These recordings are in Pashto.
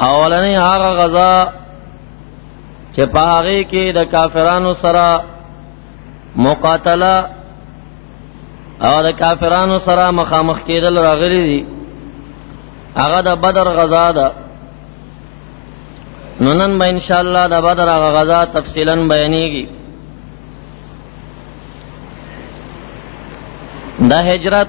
اولنی هغه غزا چې په هغه کې د کافرانو سره مقاتله او د کافرانو سره مخامخ کېدل راغلي دي، هغه د بدر غزا ده. نو نن به ان شاء الله د بدر هغه غزا تفصیلا بیانېږي. د هجرت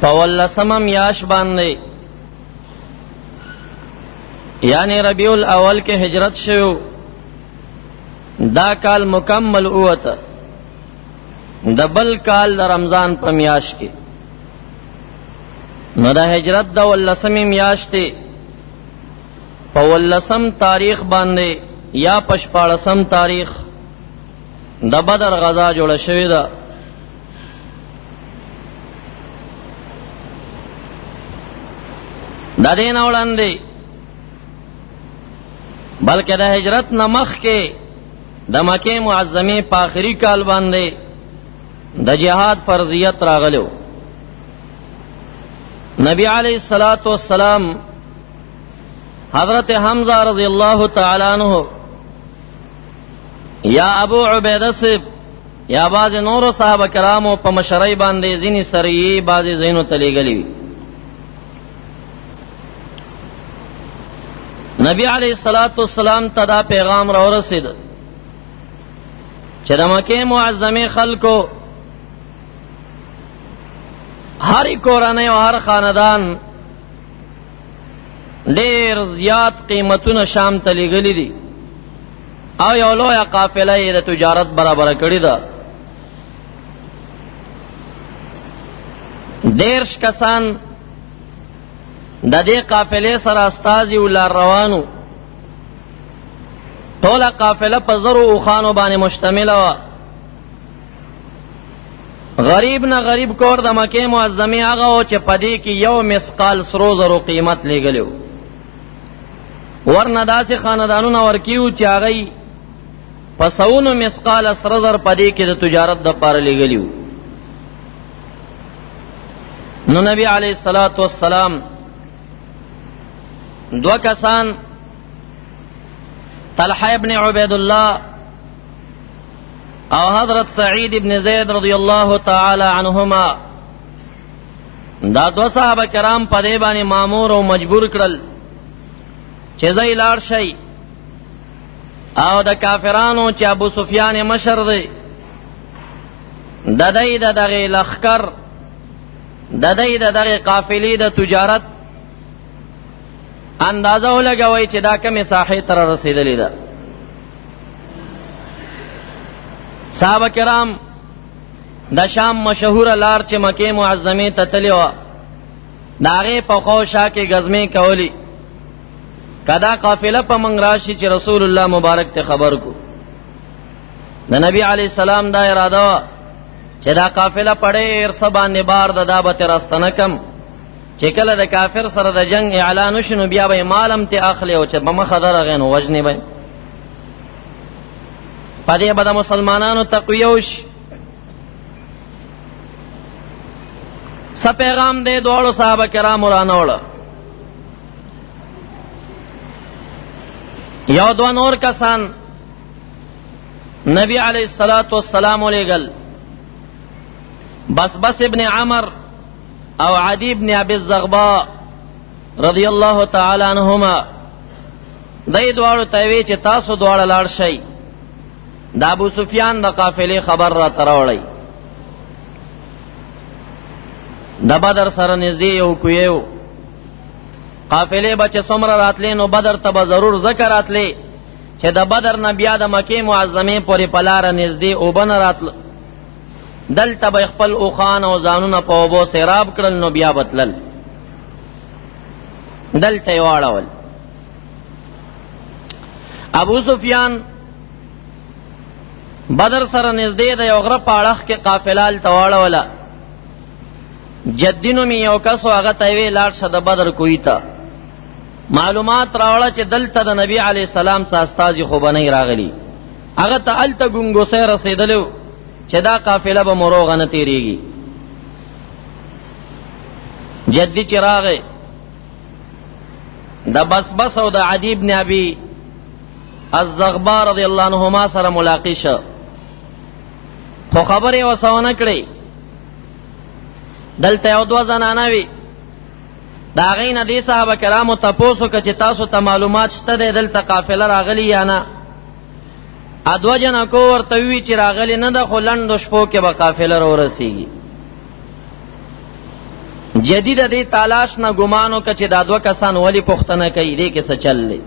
په 18 میاشت باندې یعنی ربیع الاول کې هجرت شوه. دا کال مکمل اوته د بل کال د رمضان په میاشت کې. نو د هجرت د 18 میاشتې په 18 تاریخ باندې یا په 14 تاریخ د بدر غزا جوړه شوې ده. د دې نه وړاندې بلکې د هجرت نه مخکې د مکه معظمه په آخري کال باندې د جهاد فرضیت راغلو. نبی علیہ الصلوۃ والسلام حضرت حمزہ رضی اللہ تعالی عنہ یا ابو عبیدہ سے یا باز نور صحابہ کرامو په مشرۍ باندې ځینی سریې باز زینو تلېګلی. نبی علیہ الصلوۃ والسلام ته دا پیغام را ورسید چې د مکه معظمه خلکو هر کورانه او هر خاندان ډېر زیات قیمتونه شام ته لېږلي دي او یو لویه قافله یې د تجارت برابره کړې ده. 10 کسان د دې قافلې سره استازي ولار روانو. ټوله قافله په زرو اوښانو باندې مشتمله وه. غریب نه غریب کور د مکې معظمې هغه و چې په دې کې یو مسقال سرو زرو قیمت لېږلی و. ورنه داسې خاندانونه ورکیو چې هغه په سونو مسقال سره زر په دې کې د تجارت دپاره لېږلي و. نو نبی علیہ الصلوۃ والسلام 2 کسان طلحہ ابن عبید اللہ او حضرت سعید ابن زید رضی اللہ تعالی عنہما دا 2 صحابہ کرام په دې باندې مامور او مجبور کړل چې ځای لاړ شي او د کافرانو چې ابو سفیان مشر دی د دې د دغه لخر د دې د دغه قافلې د تجارت اندازه ولګوي چې دا کومه ساحې تر رسیدلې ده. صحابه کرام د شام مشهور لار چې مکه معظمه ته تللی و دا هغې په خوا شا کې غزمې کولی. کدا قافله په منګ راشي چې رسول الله مبارک ته خبر کو. د نبی علی السلام دا اراده و چې دا قافله پړې ارسه باندې بار د دابت راستنه کم چې کله د کافر سره د جنگ اعلان وشنو بیا به مالم ته اخلي او چې بمخه درغې نو وجنی به پدې به د مسلمانانو تقویوش. س پیغام دې دوړو صحابه کرام ورانوړه. یو 2 نور کسان نبی علیہ الصلوۃ والسلام لګل. بس ابن عمر او عدی ابن ابي الزغباء رضی الله تعالی عنہما دای دوړو ته وی چې تاسو دوړ لاړ شئ د ابو سفیان د قافلې خبر را تراوړی. د بدر سره نږدې یو کویو قافلې بچ څومره راتلې نو بدر ته به ضرور ذکر راتلې چې د بدر نه بیا د مکې معظمې پورې په لاره نږدې اوبه نه راتله. دلته به خپل اوخان او ځانونه په اوبو سیراب کړل نو بیا بتلل دلته یې واړول. ابو سفیان بدر سره نږدې د یو غره په اړخ کې قافله هلته واړوله. جدي نومې یو کس و هغه ته یې ویې لاړ شه د بدر کوهي ته معلومات راوړه چې دلته د نبي علیه السلام څه استازي خو به نه راغلي. هغه ته هلته ګونګوسی رسېدلی چې دا قافله به مروغه نه تیریږي. جدی چراغ دا بس او دا عدی بن ابی الزغبا رضی اللہ عنہما سره ملاقات شو خو خبره وسونه کړی دلته یو دو زنانه وی دا غینه دي صحابه کرامو تاسو که تاسو ته معلومات شته دلته قافله راغلی یا نه ادو جن کو ورته وی چې راغلی نه د خلند شپو کې به قافله را رسیږي جدید دې تلاش نه ګمانو که چې دا دو کسان ولی پښتنه کوي دې کې څه چللی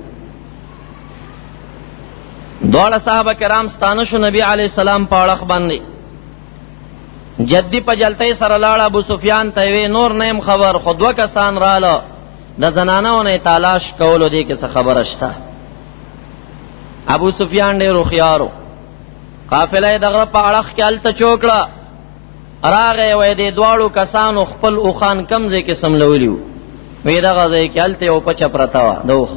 دوړه صحابه کرام ستانه شو نبی علی السلام په اړه باندې جدی په جلتې سره لاړ ابو سفیان ته وی نور نیم خبر خود دو کسان رااله د زنانو تلاش کولو دې کې څه خبره شته ابو سفیان ډېر خيارو قافله دغه په اړه خیال ته چوکړه راغه وې دې دواړو کسانو خپل او خان کمزې کې سملولیو وې دغه ځای کې الته او پچ پرتا و دوه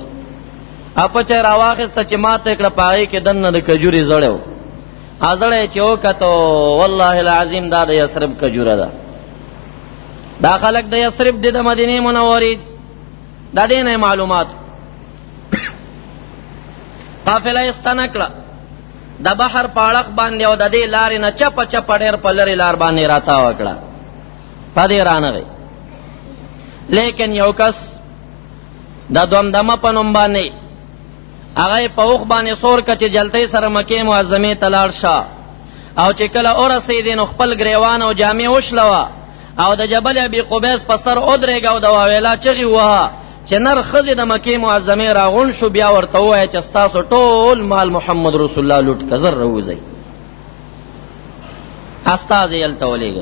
اپچ راواخسته چې ماته کړه پای کې دنه د کجوري زړیو ازړې چې وکړو والله العظیم دا د یثرب کجوره ده دا خلک د یثرب د مدینه منورې د دې نه معلومات قافله استنکړه د بحر پاړخ باندې او د دې لارې نه چپ ډېر په لري لار باندې راتا وکړه پدې رانغی لیکن یو کس د دمدمه په نوم باندې هغه په اوخ باندې سور کچې جلتې سره مکه معظمه تلاړ شه او چې کله اورسې نو خپل گریوان او جامې وشلوا او د جبل ابي قبيس په سر اودرېګا او د واویلا چغي وها چې نر خزه د مکه معظمه راغون شو بیا ورته وای چې تاسو ټول مال محمد رسول الله لوټ کزر روزي استاد یې التولېګ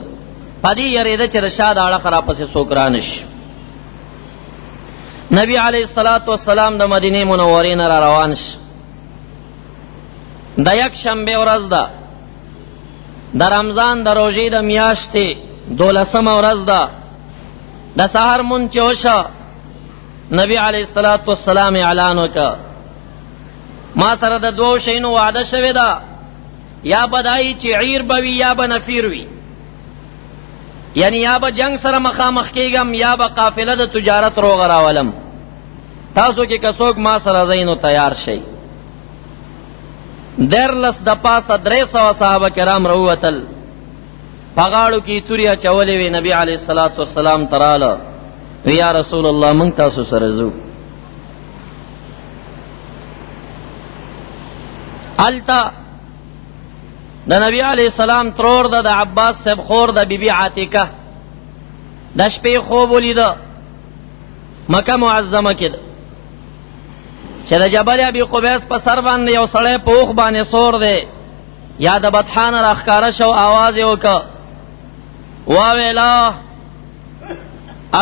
پدې یریده چې رشاد اړه خراب پسې سوکرانش نبی علیہ الصلوۃ والسلام د مدینه منورې نه را روان ش د یک شنبه ورځ ده د رمضان د روزې د میاشتې 12مه ورځ ده د سحر مون چې وشو نبی علیہ الصلوۃ والسلام اعلان وکړ ما سره د دوه شینو وعده شوه ده یا بدای چې عیر بوي یا بنفیر وي یعنی یا به جنگ سره مخامخ کېږم یا به قافله د تجارت روغ راولم تاسو کې کڅوک ما سره زینو تیار شي درلس د پاسه 300 صحابه کرام روتل پغاړو کې توریا چولې وی نبی علیہ الصلوۃ والسلام تراله یا رسول الله مونږ تاسو سره زو التا د نبی علیہ السلام ترور د عباس صاحب خور د بیبي عاتکه د شپې خوب ولید مکه معظمه کې چې د جبل ابي قبيس په سر باندې یو سړی په اوخ باندې سور دی یا د بطحان راخکاره شو आवाज وکړ واویلا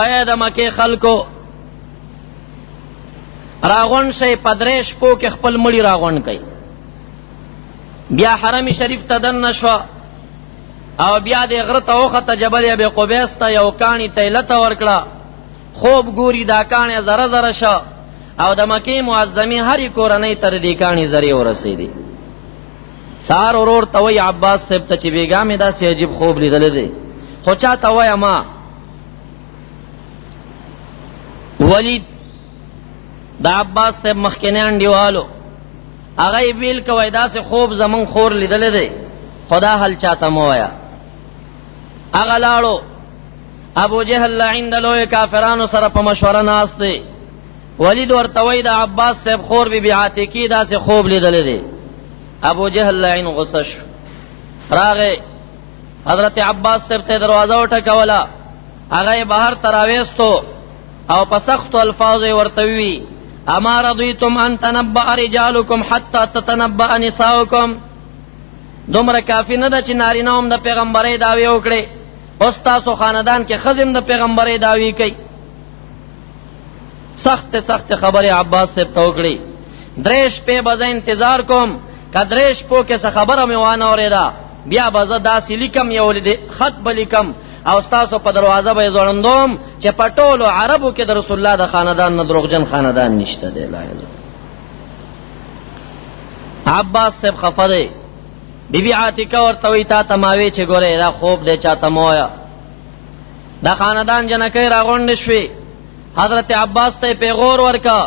آیا د مکه خلکو راغون شي پدریش پو کې خپل مړی راغون کوي بیا حرم شریف ته دن نشو او بیا د غره ته وخته جبل ابي قبيس ته یو کانی تیلته ورکړه خوب ګوري دا کانی زره زره شو او د مکه معظمه هر کورنۍ تر دې کانی زری ورسېدي سار اورور ته وی عباس صاحب ته چې بیګامې دا سي عجیب خوب لیدل دي خو چا ته وای ما ولید د عباس صاحب مخکنیان دیوالو هغه ویل کوي دا سه خوب زمون خور لیدل دي خدا حل چاته مویا هغه لاړو ابو جهل عند لوی کافرانو سره په مشوره ناس دي ولید ورته وای د عباس صاحب خور بی عاتکی دا سه خوب لیدل دي ابو جهل لعن غصش راغه حضرت عباس صاحب ته دروازه وټکولا هغه بهر تراويستو او په سخت الفاظ ورته وی اما رضیتم ان تنبأ رجالکم حتی تتنبأ نساؤکم دومره کافی نه ده چې نارینه هم د پیغمبري داوی وکړي اوس تاسو خاندان کې خزم د پیغمبري داوی کوي سخت خبره عباس سے توکړي دریش په بز انتظار کوم کدریش په کې څه خبره مې وانه اوریدا بیا بز داسې لیکم یو خط بلیکم او تاسو په دروازه به ځوړندوم چې پټولو عربو کې د رسول الله د خاندان نه دروغجن خاندان نشته دی لایزه عباس صاحب خفده بیبي عاتکه ورته وی تا تماوي چې ګوره دا خوب دې چاته مویا دا خاندان جنکی راغونډ شوی. حضرت عباس ته پیغور ورکا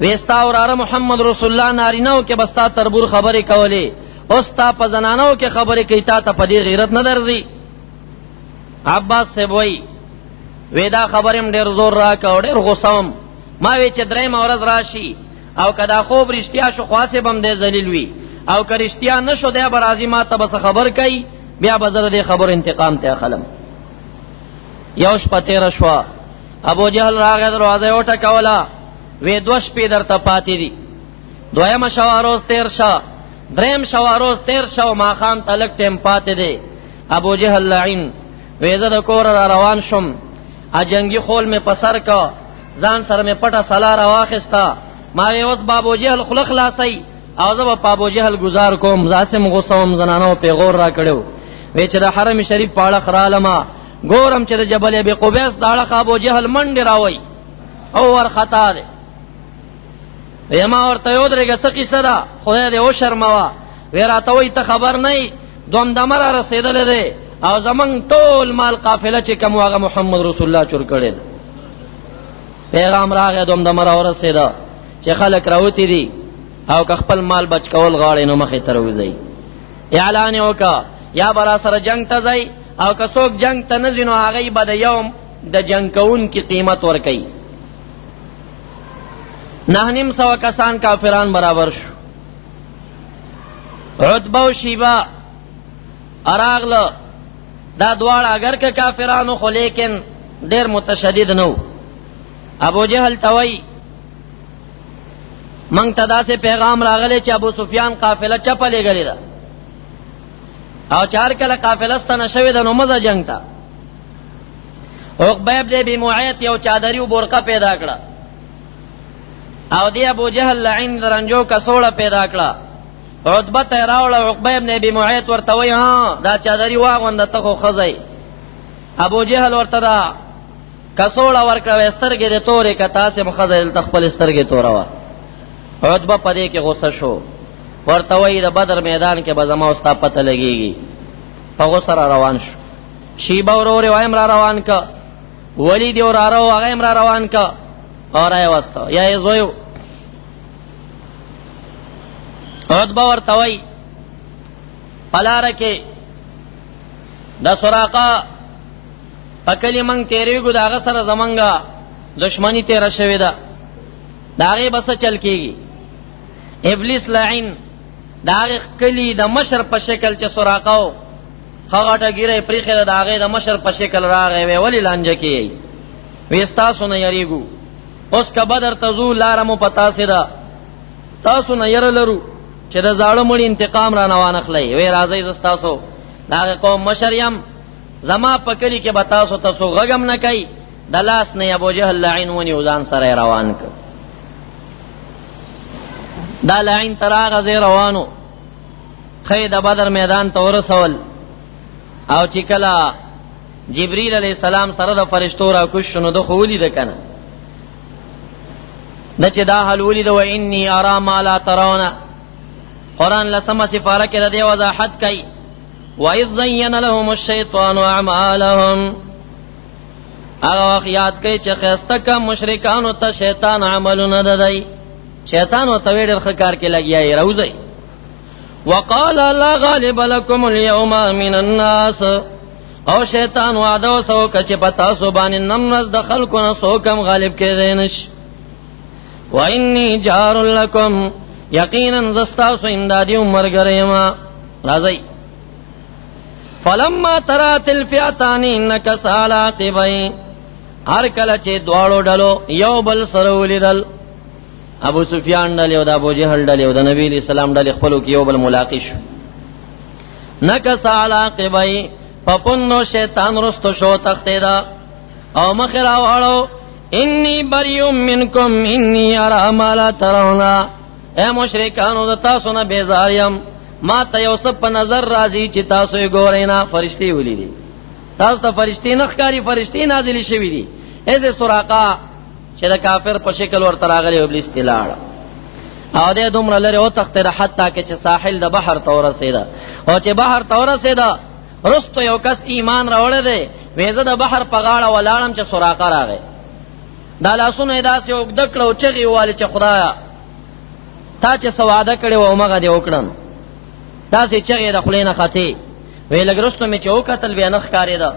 وستا وراره محمد رسول الله نارینو کې بستا تربور خبرې کولې، اوس تا په زنانو کې خبرې کوي، تا ته په دې غیرت نه درځي؟ عباس سے وای ودا خبرم ډېر زور راکا، ډېر غوسم. ما وی چې درې مورز راشي او کدا خوب رښتیا شو خاصه بم دې ذلیل وی، او که رښتیا نشو دی برازي ما ته بس خبر کوي، بیا به زه دې خبر انتقام ته اخلم. یو شپه تیر شو، ابو جهل راغی دروازه وټکوله، وی دوه شپې درته پاتې دي. دویمه شوه روز تیر شو، دریم شوه روز تیر شو، ماښام ته لږ ټیم پاتې دی. ابو جهل لعین وی زه د کوره را روان شم، جنگی خول میں پسر کا، ځان سره مې پټه سلا را واخستا. ما وی اوس بابو جهل خله خلاصي او زه به ابو جهل گزار کوم. زاسم غوسوم، زنانو پیغور را کړو، وی چې د حرم شریف پاړه خرالما ګورم چې د جبل ابي قبيس داړه ابو جهل منډ راوي او ور خطا ده. ویما ورته یو درګه سقي صدا خدای دې او شرموا، وی راته وی ته خبر نه دوم دمر رسیدل ده او زمنګ ټول مال قافله چې کوم واغه محمد رسول الله چور کړي. پیغام راغی دوم دمر ورسیدا چې خلک راوتی دي او که خپل مال بچ کول غاړي نو مخې ته روزي. اعلان وکا یا برا سره جنگ ته ځي او که څوک جنگ ته نه ځینو هغه به د یوم د جنگ کون کی قیمت ور کوي. 900 کسان کافران برابر شو. عتبہ و شیبہ اراغله دا دواړه اگر که کافرانو خو لیکن ډیر متشدد نو. ابو جهل توي منگ تدا سے پیغام راغلے چې ابو سفیان قافله چپه لګلې ده او چار کله قافله ستنه شوې ده نو مزه جنگ تا. عقبہ ابن ابي معيط یو چادری او برقه پیدا کړه او دی ابو جهل لعین درنجو کسوړه پیدا کړه. عتبہ ته راوړ، عقبہ ابن ابي معيط ورته وای ها دا چادری واغوند ته خو خزای. ابو جهل ورته دا کسوړه ورکړه، سترګې دې تورې کتا سه مخزل تخپل سترګې توروا. عتبہ پدې کې غوسه شو، ورته وای د بدر میدان کې به زما واست پته لګيږي. په غوسه روان شو. شیبه ورور وایم را روان کا، ولید ور راو هغه را روان کا اور اي واسطه یا زویو. عتبہ ورته وای پلار کې د سراقه پکلی منګ تیرېګو داغه سره زمنګا دشمنی تیر شوی ده، داغه بس چل کېږي. ابلیس لعین داغه کلی د مشر په شکل چې سراقاو هغه ټګیره پریخه داغه د مشر په شکل راغی، وی ولی لانجه کی وستا سونه یریګو. اوس کا بدر تزو لارمو پتا سیدا تاسو نه ير لرو چې د زاړه مړي انتقام را نوان اخلي. وی راځي زستاسو داغه قوم مشریم زما په کلی کې بتاسو تاسو غغم نه کوي. د لاس نه ابو جهل لعین ونی وزان سره روان ک. دا لعین تراغه زی روانو خید بدر میدان ته ورسول او چې کله جبرئیل علیہ السلام سره د فرشتو را کوشنو د خولی د کنه د چې دا حل ولید و انی ارا ما لا ترون. قران لسمه سفاره کې د دې وضاحت کوي وَإِذْ زَيَّنَ لَهُمُ الشَّيْطَانُ أَعْمَالَهُمْ. هغه وخت یاد کوي چې خسته کا مشرکانو ته شیطان عملونه ددای، شیطان او تویډر خکار کې لګیای روزي. وقال لا غالب لكم اليوم من الناس. او شیطان وعده سو کچ پتا سو باندې نمرز د خلکو نه سو کم غالب کې دینش. وانی جار لكم یقینا زستا سو امدادی عمر غریما راځي. فلما ترات الفئتان نكس على عقبيه. هر کله چې دواړو ډلو یو بل سره ولیدل، ابو سفیان ډلې او د ابو جهل ډلې او د نبی اسلام ډلې خپلو کې یو بل ملاقات شو. نکس على عقبيه پپنو شیطان رستو شو تختیدا او مخرا واړو انی بریء منکم انی ارى ما لا ترون. اے مشرکانو د تاسو نه بیزاریم، ما ته یو څه په نظر راځي چې تاسو یې ګورئ نه. فرشتي ولیدي، تاسو ته فرشتي نه ښکاري، فرشتي نازلې شوي دي. ایسه سراقه چې د کافر په شکل ورته راغلی ابلیس تلاړ او دې دومره لري او تخته حتی کې چې ساحل د بحر ته ورسېده او چې بحر ته ورسېده رستو یو کس ایمان راوړی دی وېزه د بحر په غاړه ولاړم چې سراقه راغی دا لاسونه داسې اوږده کړه او چغې ووالې چې خدایا تا چې څه وعده کړې وه همغه دې وکړم داسې چغې د خولې نه ختې وی لږ رستو مې چې وکتل بیا نه ښکارېده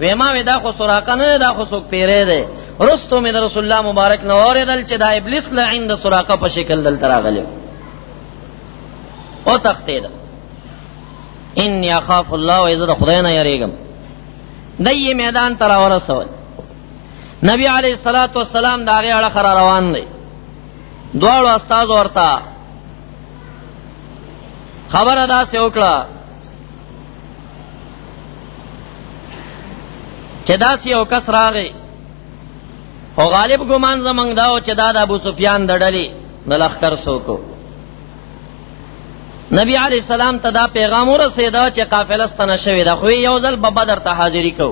وی ما وی دا خو سراقه نه دی دا خو څوک پیری دی رستو مې د رسول الله مبارک نه واورېدل چې دا ابلیس لعین د سراقه په شکل دلته راغلی او تختېده انی اخاف الله و زه د خدای نه یریږم دی میدان ته راورسول نبی علیه الصلاة والسلام د هغې اړخ را روان دی دواړو استازو ورته خبره داسې وکړه چې داسې یو کس راغی خو غالب ګمان زمونږ دا و چې دا د ابو سفیان د ډلې د لښکر څوک و نبی علیہ السلام ته دا پیغام ورسېده چې قافله ستنه شوې ده خو یو ځل به بدر ته حاضري کو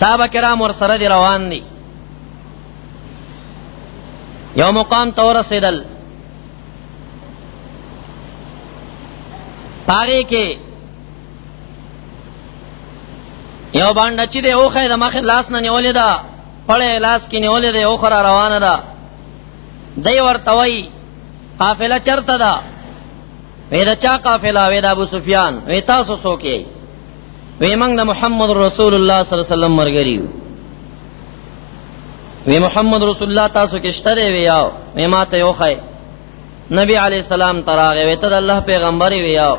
صحابه کرام ورسره دي روان دي یو مقام ته ورسېدل پاره کې یو باندې چې دی اوخه د مخ لاس نه نیولې ده پړې لاس کې نیولې ده اوخه را روانه ده دی ورته وایي قافله چرته ده وی دا چا قافله وی دا ابو سفیان وی تاسو څوک یې وی موږ د محمد رسول الله صلی الله علیه وسلم مرګریو وی محمد رسول الله تاسو کې شته دی وی یاو وی ماته یو خای نبی علی السلام تراغه وی ته د الله پیغمبر وی یاو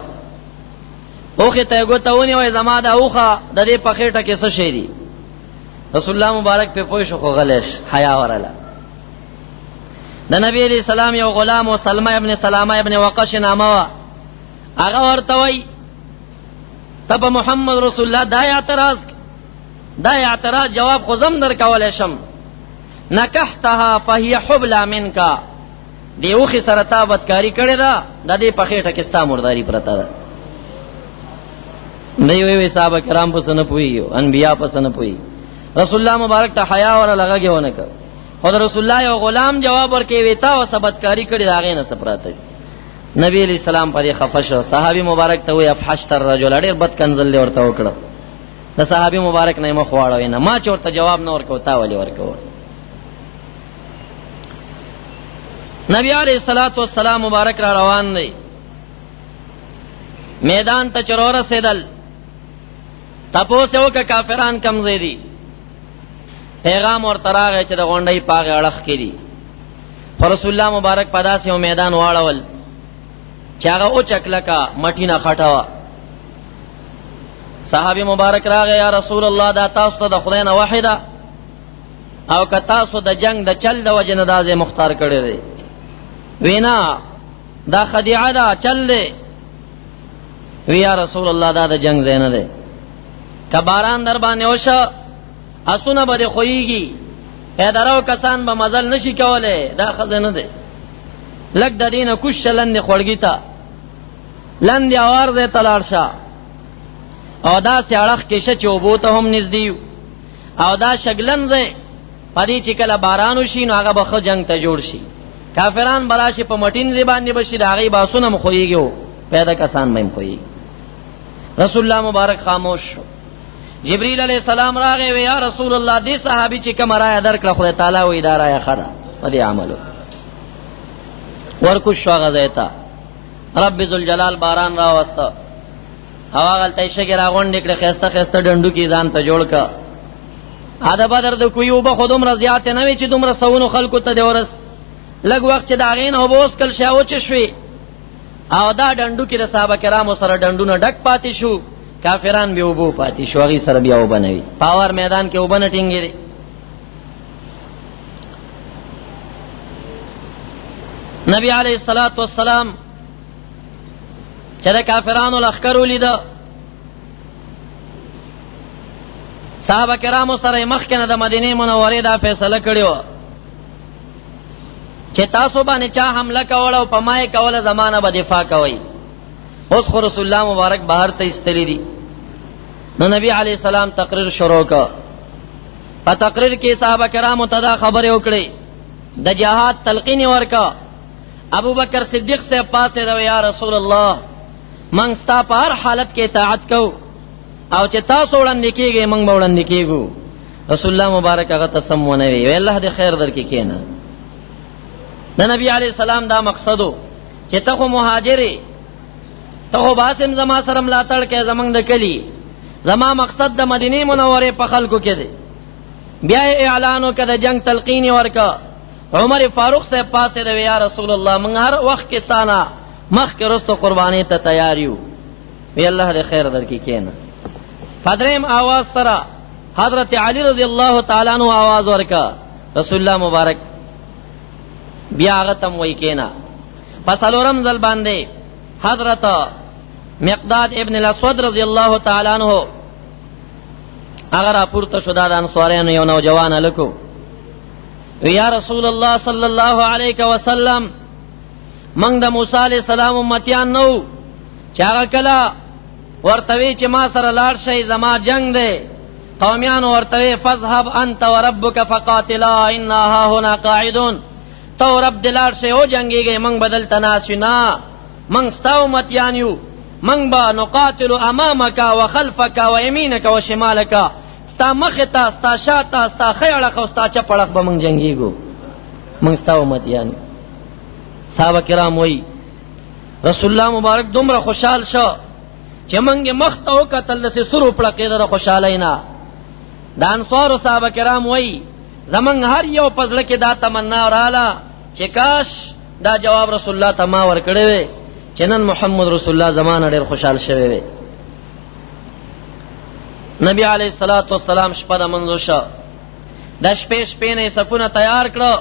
اوخه ته ګوتونی وای زما دا اوخه د دې په خېټه کې څه شي دی رسول الله مبارک په پوښ خو غلش حیا وراله د نبی علیہ السلام یو غلام او سلمہ ابن سلامہ ابن وقش نامه هغه ورته وای تب محمد رسول الله دا اعتراض جواب خو زم در کولای شم نکحتها فهي حبلى منك دی اوخي سره تابتکاری کړی دا د دې په خېټه کې ستا مرداري پرته ده دی وی صحابه کرام په سن پوي انبیا په سن پوي رسول الله مبارک ته حیا ولا لګاګیونه کړ خود رسول الله یو غلام جواب ورکې ویتا او ثبتکاری کړی داغې نه سپراته نبی علیہ السلام په خفش صحابي مبارک ته وی افحشتر رجل ډېر بد کنزل ورته وکړه د صحابي مبارک نه مخ واړو نه ما چورته جواب نه ورکو تا ولي ورکو نبی علیہ الصلوۃ والسلام مبارک را روان دی میدان ته چرور سیدل تاسو کې کافران کم زیدي پیغام اور تراغه چې د غونډې پاغه اړه کړي رسول الله مبارک پدا سه میدان واړول چې هغه او چکلکا مټینا خټاوه صحابي مبارک راغه یا رسول الله دا تاسو ته د خدای نه واحده او که تاسو د جنگ د چل د وجنه دازه مختار کړی دی وینا دا خدیعه دا چل دی وی یا رسول الله دا د جنگ زینه دی کباران در باندې وشه اسونه به خوېږي پیدارو کسان به مزل نشي کوله دا خزانه ده لګ د دینه کوشلند خړګی تا لند اوار ده تلارشا او دا سیاړخ کې چې وبوته هم نږدې او دا شګلن ده پدې چې کله باران وشي نو هغه به جنگ ته جوړ شي کافران براشي په مټین دی باندې بشي دا غي باسونه مخوېږي پیدا کسان مې خوېږي رسول الله مبارک خاموش شو جبريل علیہ السلام راغی وی یا رسول الله دې صحابي چې کوم راي درکړه خدای تعالی و اداره یا خدا په دې عملو ورکو شو غزیتا رب ذل جلال باران را واسطه هوا غلطه شګه راغون نکړه خسته خسته ډندو کې ځان ته جوړ کا اده بدر د کوی وب خودم رضیات نه وی چې دومره سونو خلکو ته دورس لګ وخت چې دا غین او بوس کل شاو چې شوي او دا ډندو کې صحابه کرامو سره ډندونه ډک پاتې شو کافران به وبو پاتې شو غي سره بیا وبنوي پاور میدان کې وبن ټینګي نبی علیہ الصلوۃ والسلام چې کافرانو لخر ولید صحابه کرامو سره مخکنه د مدینه منوره دا فیصله کړیو چې تاسو باندې چا حمله کول او پمای کول زمانہ به دفاع کوي اوس خو رسول الله مبارک بهر ته استلی دي نو نبی علیہ السلام تقریر شروع کا په تقریر کې صحابه کرامو ته دا خبره وکړي د جهاد تلقین ورکا ابو بکر صدیق سے پاسه دا یا رسول الله من ستا په هر حالت کې اطاعت کو او چې تاسو وړاندې کېږئ موږ به وړاندې کېږو. رسول الله مبارک هغه ته سم ونه وی الله دې خیر درکې کېنه. د نبی علیہ السلام دا مقصدو چې ته خو مهاجرې، ته خو باسم زما سره ملاتړ کې زمنګ د کلی، زما مقصد د مدینه منورې په خلکو کې دی. بیا اعلان وکړ د جنگ تلقین ورکا. عمر فاروق سے پاسه دی یا رسول الله موږ هر وخت کې ستانه مخ کې رستو قربانی ته تیار یو. وی الله دې خیر درکې کېنه. فدریم आवाज سره حضرت علی رضی الله تعالی عنہ आवाज ورکا. رسول الله مبارک بیا هغه تم وای کېنا. پس الورم ځل باندې حضرت مقداد ابن الاسود رضی الله تعالی عنہ اگر اپورته شو د انصارانو یو نوجوان الکو. یا رسول الله صلی الله علیه وسلم موږ د موسی علیہ السلام امتیان نو چې هغه کله ورتوی چې ما سره لاړ شي زما جنگ دی. قومیان ورتوی فذهب انت وربک فقاتلا انا ها هنا قاعدون. تو رب دلار سے ہو جنگیږي موږ بدل تناسنا موږ ستاو متیان یو موږ با نقاتل امامک وخلفک ويمينک وشمالک. ستا مخته ستا شاته ستا خیړه خو ستا چپړخ به موږ جنگیږو موږ ستاو متیان. صحابه کرام وای رسول الله مبارک دومره خوشحال شو چې موږ مخته وکتل سه سرو پړقې در خوشالینا. د انصار صحابه کرام وای زمنګ هر یو پزړه کې دا تمنا وراله چې کاش دا جواب رسول الله ته ما ورکړی وي چې نن محمد رسول الله زمانه ډېر خوشحال شوی وي. نبی علیہ الصلوۃ والسلام شپه د منځو شو. د شپې نه صفونه تیار کړو.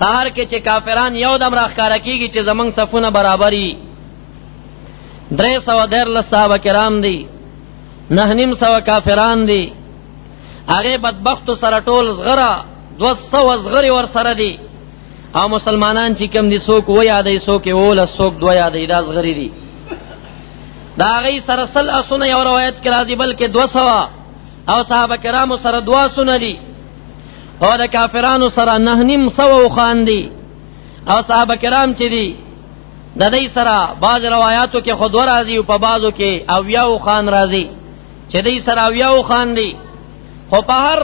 سحر کې چې کافران یو دم راخکاره کیږي چې زمنګ صفونه برابرۍ. 313 صحابه کرام دي، 900 کافران دي. هغه بدبخت سره ټول زغره 200 زغری ور سره دي او مسلمانان چې کم دي څوک و یادې څوک ول څوک دو یادې دا زغری دي. دا غي سره سل اسونه یو روایت کې راځي بلکې 200 او صحابه کرامو سره 200 دي او د کافرانو سره 900 خان دي او صحابه کرام چې دي د دې سره بعض روایتو کې خود راځي او په بعضو کې او یو خان راځي چې دې سره او یو خان دي. خو په هر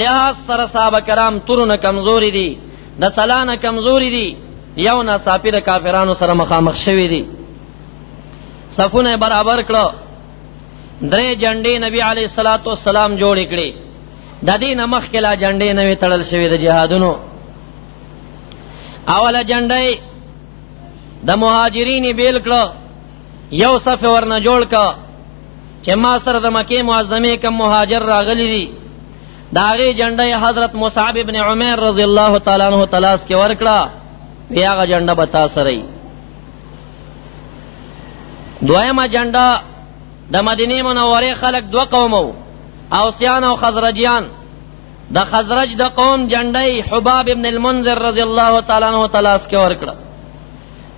لحاظ سره صحابه کرام ترونه کمزوري دي، د سلانه کمزوري دي، یو ناصافي د کافرانو سره مخامخ شوي دي. صفونه برابر کړو. 3 جنډې نبی علیہ الصلوۃ والسلام جوړ کړې. د دې نمخ کې لا جنډې نوې تړل شوې د جهادونو. اوله جنډې د مهاجرین بیل کړو. یو صف ورنه جوړ کړ چې ما سره د مکه معظمه کوم مهاجر راغلي دي. دا غي جنډه حضرت مصعب ابن عمر رضی الله تعالی عنہ تلاش کې ورکړه. بیاغه جنډه بتا سره. دویمه جنډه د مدینه منورې خلک دو قومو اوسیان او خزرجیان. د خزرج د قوم جنډه حباب ابن المنذر رضی الله تعالی عنہ تلاش کې ورکړه.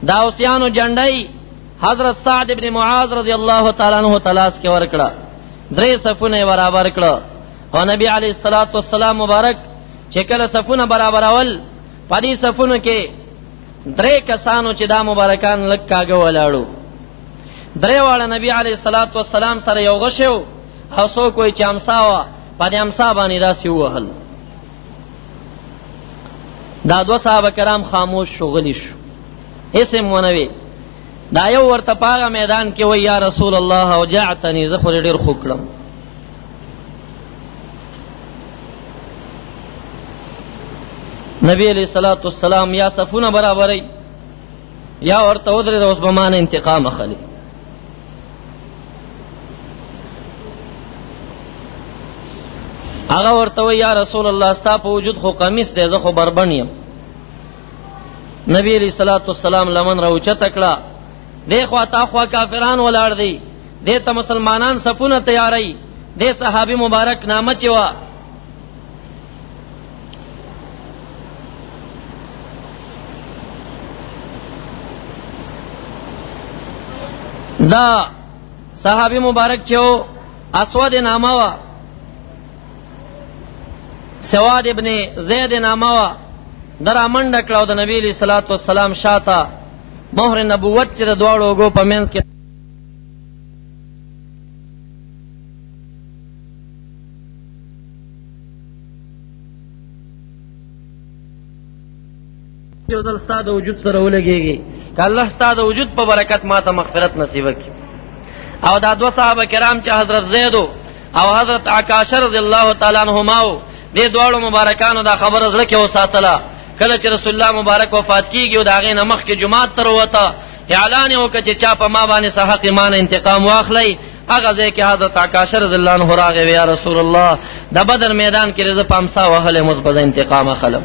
دا اوسیانو جنډه حضرت سعد ابن معاذ رضی الله تعالی عنہ تلاش کې ورکړه. 3 صفونه برابر کړه. او نبی علیہ الصلوۃ والسلام مبارک چې کله صفونه برابر اول پدې صفونو کې 3 کسانو چې دا مبارکان لک کاګه ولاړو. 3 واړه نبی علیہ الصلوۃ والسلام سره یو غشو او سو کوئی چې امساوا پدې امسا باندې داسې وهل. دا 2 صحابه کرام خاموش شغلی شو هیڅ مونوي. دا یو ورته پاغه میدان کې وای یا رسول الله اوجعتنی زه خو ډیر خو کړم. نبی علیہ الصلوۃ والسلام یا صفونه برابرۍ یا ورته ودرې د اوس به مان انتقام اخلي. هغه ورته وای یا رسول الله ستا په وجود خو قمیص دی زه خو بربن یم. نبی علیہ الصلوۃ والسلام لمن راوچته کړه. دیکھو تا خوا کافران ولاړ دي، دیتا مسلمانان صفونه تیاری، دی صحابی مبارک نامه چوا. دا صحابی مبارک چو اسود نامه وا، سواد ابن زید نامه وا. در منډ کړو د نبی صلی الله علیه وسلم شاته مهر نبوت چې د دواړو وګو په منځ کې یو ځل ستا د وجود سره ولګېږي که الله ستا د وجود په برکت ما ته مغفرت نصیبه کړي. او دا دوه صحابه کرام چې حضرت زید او حضرت عکاشة رضی الله تعالی عنهما و، دې دواړو مبارکانو دا خبره زړه کې وساتله. کله چې رسول الله مبارک وفات کیږي او د هغې نه مخکې جومات ته راووته، اعلان یې وکړه چې چا په ما باندې څه حق ما نه انتقام واخلی. هغه ځای کې حضرت عکاشة رضی الله عنه راغی، یا رسول الله د بدر میدان کې زه په امسا وهلی اوس به زه انتقام اخلم.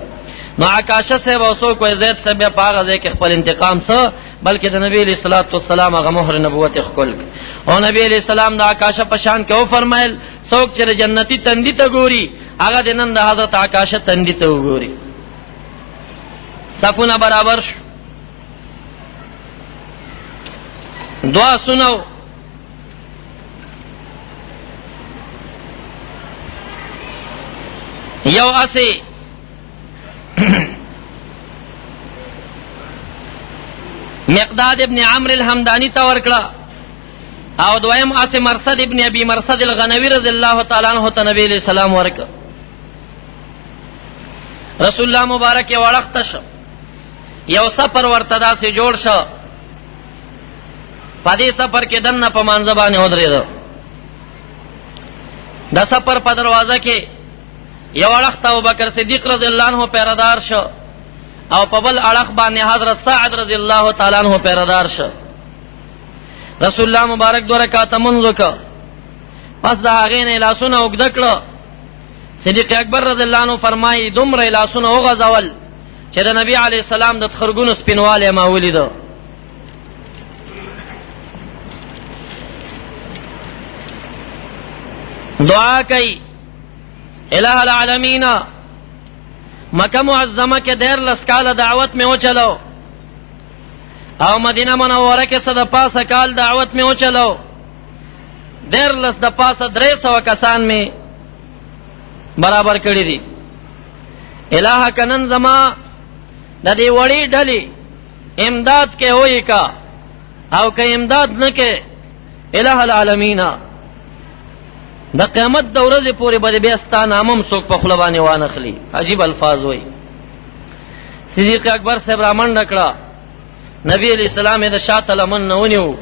نو عکاشة صاحب او څوک وایي زید صاحب بیا په هغه ځای کې خپل انتقام څه بلکې د نبي علیه الصلاة والسلام هغه مهر نبوت یې ښکل کړ. او نبي علیه السلام د عکاشة په شان کې وفرمیل څوک چې د جنتي تندي ته ګوري هغه د نن د حضرت عکاشة تندي ته وګوري. صفونه برابر شو، دعا سنو. یو اسی مقداد ابن عمرو الحمدانی ته ورکړه، او دویم اسی مرصد ابن ابي مرصد الغنوي رضی الله تعالی عنہ ته نبی علیہ السلام ورکړه. رسول الله مبارک یې وړخته شو، یو سفر ورته داسې جوړ شو، په دې سفر کې دننه په مانځه باندې ودرېده. د سفر په دروازه کې یو اړخ ته ابوبکر صدیق رضی الله عنه پیردار شو، او په بل اړخ باندې حضرت سعد رضی الله تعالی عنہ پیردار شو. رسول الله مبارک 2 رکعاته منځ وکړ، پس د هغې نه لاسونه اوږده کړه. صدیق اکبر رضی الله عنه فرمایي دومره لاسونه وغځول چې د نبی علیه السلام د تخرګونو سپینوالی ما ولیده. دعا کوي الہ العالمین، مکہ معظمہ کې 13 کاله دعوت میں وچلو، او مدینہ منوره کې 100 کال دعوت میں وچلو. 13 د پاسه 300 کسان میں برابر کړی دي. الہ کنن زما د دې وړې ډلې امداد کې ہوئی کا، او که امداد نه کې الہ العالمین د قیامت د ورځې پورې به بیا ستا نامم څوک په خوله باندې وانخلي. عجیب الفاظ وایي. صدیق اکبر صاحب را منډه کړه، نبی علیہ السلام یې د شاته لمن نه ونیو،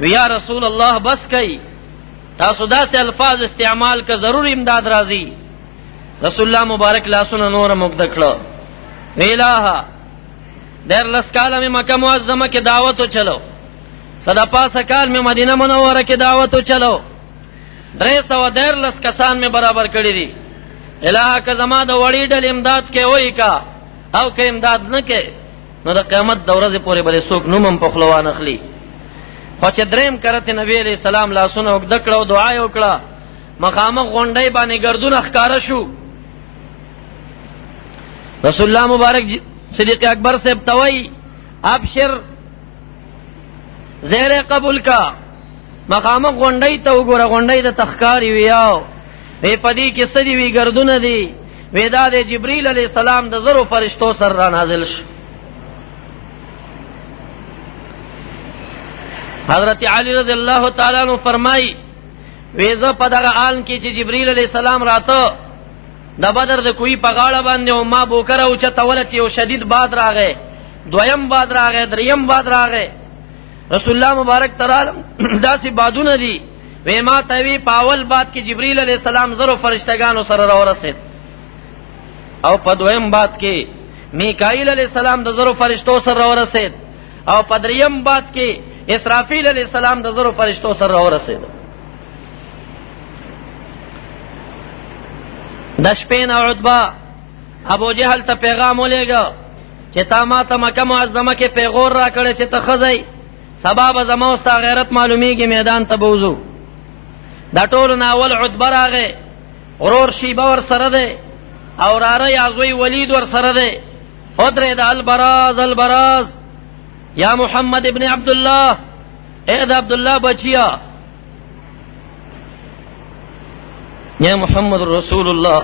وی یا رسول الله بس کوي، تاسو داسې الفاظ استعمال که ضرور امداد راځي. رسول الله مبارک لاسونه نور موږده کړه، وی الہ 13 کاله مې مکه معظمه کې دعوت وچلو، 100 کال مې مدینه منوره کې دعوت وچلو، 313 کسان میں برابر کړی دي. الہ که زما د وړې ډلې امداد کې وای کا، او که امداد نه کې نو د قیامت د ورځې پورې به څوک نوم په خوله وانخلي. خو چې دریم کرته نبی علیہ السلام لاسونه اوږده کړه او دعا یې وکړه، مخامخ غونډۍ باندې ګردونه ښکاره شو. رسول الله مبارک صدیق اکبر صاحب ته وایي ابشر، زیر قبول کا. مخامخ غونډۍ ته وګوره، غونډۍ د تخکاری ویاو وی پدې کې سدي وی ګردونه دي، وی دا د جبرئیل علیہ السلام د زرو فرشتو سره را نازل شو. حضرت علی رضی الله تعالی عنہ فرمای وی زه په دغه آن کې چې جبرئیل علیہ السلام راته د بدر د کوی په غاړه باندې او ما بوکره او چې توله چې یو شدید باد راغی، دویم باد راغی، دریم باد راغی. رسول الله مبارک تعالی داسې بادونه دي، وی ما ته وی په اول باد کې جبرئیل علیہ السلام زرو فرشتگانو سره راورسید، او په دویم باد کې میکائیل علیہ السلام د زرو فرشتو سره راورسید، او په دریم باد کې اسرافیل علیہ السلام د زرو فرشتو سره راورسید. د شپې نه عتبہ ابو جهل ته پیغام ولېږه چې تا ما ته مکه معظمه کې پیغور را کړی چې ته ښځی، سبا به زما ستا غیرت معلومیږي، میدان ته بوځو. دا ټولو نه اول عتبہ راغی، ورور شیبه ور سره دی، او راره یا زوی ولید ور سره دی. ودرېد البراز البراز، یا محمد ابن عبدالله، اے د عبدالله بچیا، یا محمد رسول الله.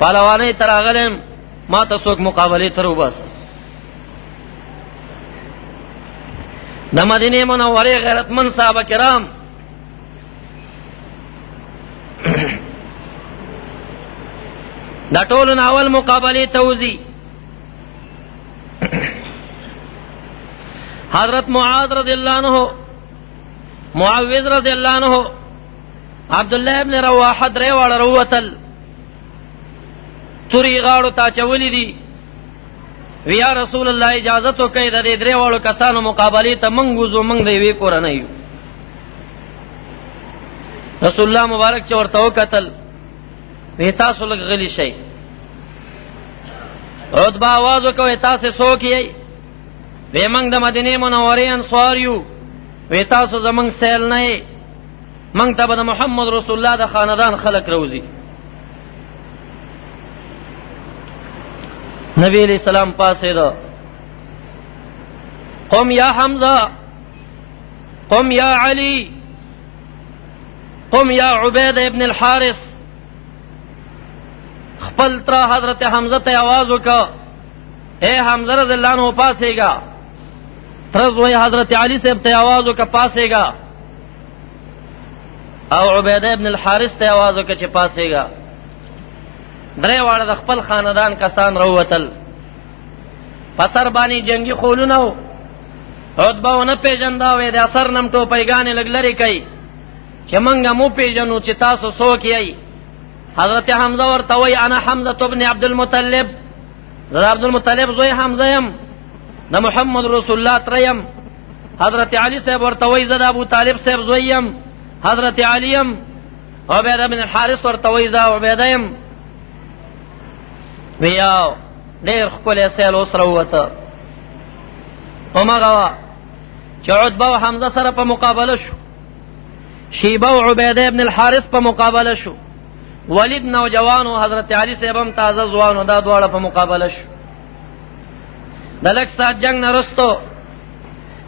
پهلوانۍ ته راغلم، ما ته څوک مقابلې ته وباسه. د مدینې منورې غیرتمن صحابه کرام دا ټولو نه اول مقابلې ته وځي. حضرت معاذ رضی اللہ عنہ، معوذ رضی اللہ عنہ، عبداللہ ابن رواحہ درې واړه راووتل، توري غاړو ته اچولي دي. وی یا رسول الله اجازت وکړئ د دې درې واړو کسانو مقابلې ته موږ وځو، موږ د یوې کورنۍ یو. رسول الله مبارک چې ورته وکتل، وی تاسو لږ غلي شئ. عتبه آواز وکړ، تاسو څوک یئ؟ وی موږ د مدینې منورې انصار یو. وی تاسو زموږ سیل نه یئ، موږ ته به د محمد رسول الله د خاندان خلق روزي. نبی علیہ السلام پاسېده، قم یا حمزه، قم یا علی، قم یا عبید ابن الحارث. خپل تر حضرت حمزه ته आवाज وکړه، اے حمزه رضی اللہ عنہ پاسېږه. تر زوی حضرت علی صاحب ته आवाज وکړه پاسېږه، او عبید ابن الحارث ته आवाज وکړه چې پاسېږه. درې واړه د خپل خاندان کسان راووتل، په سر باندې جنگي خولونه و. عتبه ونه پېژنده، وی د اثر نم ټوپیګانې لږ لرې کوي چې موږ هم وپېژنو چې تاسو څوک یئ. حضرت حمزه ورته وایي انا حمزه ابن عبدالمطلب، زه د عبدالمطلب زوی حمزه یم، د محمد رسول الله تره یم. حضرت علی صاحب ورته وایي زه د ابو طالب صاحب زوی یم، حضرت علی یم. عبیده بن الحارث ورته وایي زه عبیده یم. ویاو ډېر ښکلی سیل اوس راووته. همغه وه چې عتبه او حمزه سره په مقابله شو، شیبه او عبیده ابن الحارث په مقابله شو، ولید نوجوان او حضرت علی صاحب هم تازه ځوان و، دا دواړه په مقابله شو. د لږ ساعت جنگ نه رستو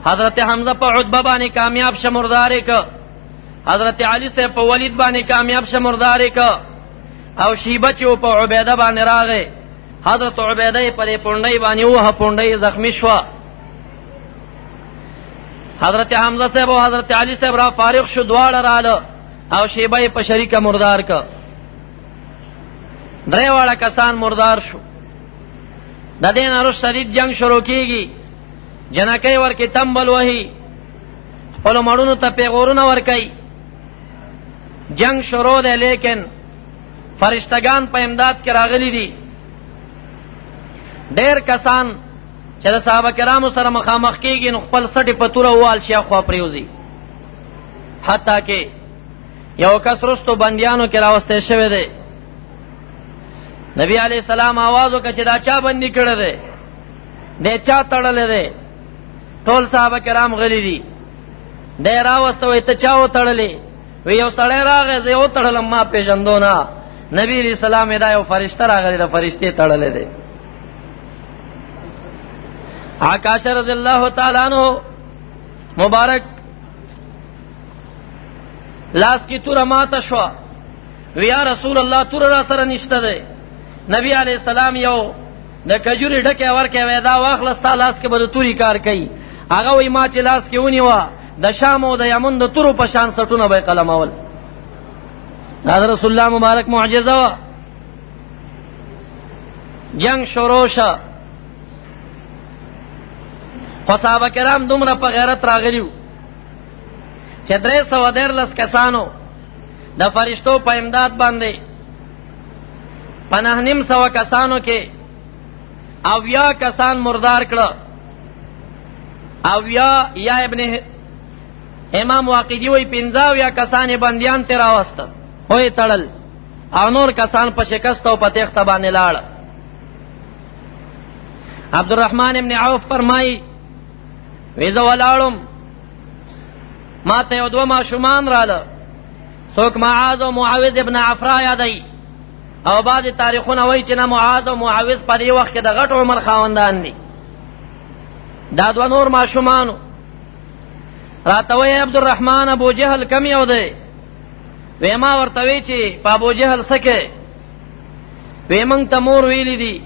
حضرت حمزه په عتبه باندې کامیاب شه، مردار یې که. حضرت علی صاحب په ولید باندې کامیاب شه، مردار یې که. او شیبه چې و په عبیده باندې راغی، حضرت عبیده یې په دې پونډۍ باندې ووهه، پونډۍ یې زخمي شوه. حضرت حمزه صاحب او حضرت علی صاحب را فارغ شو، دواړه راله او شیبه یې په شریکه مردار که. درې واړه کسان مردار شو. د دې نه وروسته شدید جنگ شروع کېږي. جنکۍ ورکې تمبل وهي، خپلو مړونو ته پیغورونه ورکوي. جنگ شروع دی، لیکن فرشتگان په امداد کې راغلي دي. ډېر کسان چې د صحابه کرامو سره مخامخ کېږي نو خپل سټې په توره ووال شاخوا پرېوځي. حتی کې یو کس رستو بندیانو کې راوستی شوی دی. نبی علیہ السلام آواز وکړه چې دا چا بندي کړی دی، دی چا تړلی دی؟ ټول صحابه کرام غلي دي. دی راوسته، وایي ته چا وتړلی؟ وی یو سړی راغی، زه یې وتړلم، ما پېژندو نه. نبی علیہ السلام دا یو فرشته راغلی ده، فرشتې تړلی دی. عکاشہ رضی اللہ تعالیٰ عنہ مبارک لاس کی توره ماته شوه. وی یا رسول الله توره را سره نشته دی. نبی علیہ السلام یو د کجوري ډکه ورکې، وی دا واخله ستا لاس کې به د توري کار کوي. هغه وی ما چې لاس کې ونیوه، د شام او د یمن د تورو په شان سټونه به یې قلمول. دا د رسول الله مبارک معجزه وه. جنگ شروع شه، خو صحابه کرام دومره په غیرت راغلي وو چې 313 کسانو د فرشتو په امداد باندې په 900 کسانو کې 80 کسان مردار کړه. 80 یا ابن امام واقدی وی 15 کسان بندیان ته راوسته، وې تړل، او نور کسان په شکست او په تخته باندې لاړ. عبدالرحمن ابن عوف فرمایي وی زه ولاړم، ما ته یو دوه ماشومان راله، څوک معاذ او معاوذ ابن عفرا یادوي، او بعضې تاریخونه وایي چې نه معاذ او معاوذ په دې وخت کې د غټ عمر خاوندان دي. دا دوه نور ماشومانو راته وایي عبدالرحمن ابو جهل کم یو دی؟ وی ما ورته وی چې په ابو جهل څه کې؟ وی موږ ته مور ویلي دي